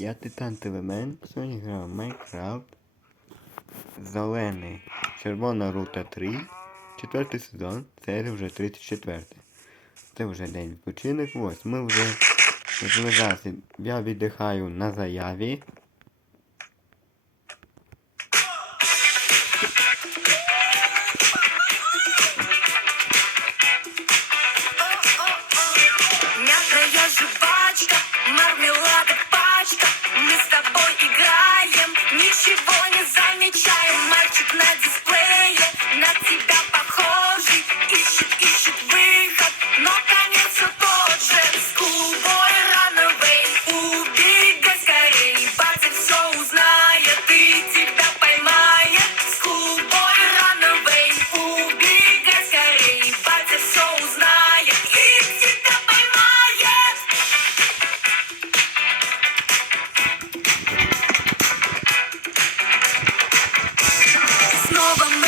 Я Титан Телемен, сьогодні граю Майнкрафт. Зелений. Червона рута 3. Четвертий сезон. серія вже 34. Це вже день відпочинок. Ось ми вже я віддихаю на заяві. over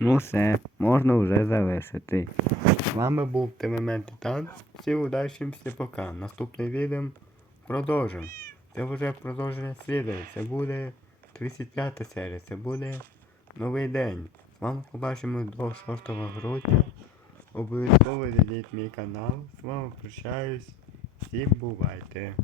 Ну все, можна вже завершити. З вами був ТВМ Титан. Всім удачі, всім пока. Наступне відео продовжимо. Це вже продовження слідує. Це буде 35-та серія, це буде новий день. З вами побачимо до 26 грудня. Обов'язково зайдіть мій канал. З вами прощаюсь. Всім бувайте.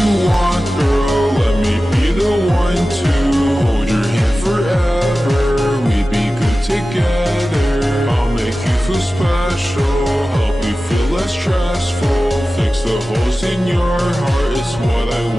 you want, girl Let me be the one to hold your hand forever. We'd be good together. I'll make you feel special Help you feel less stressful. Fix the holes in your heart It's what I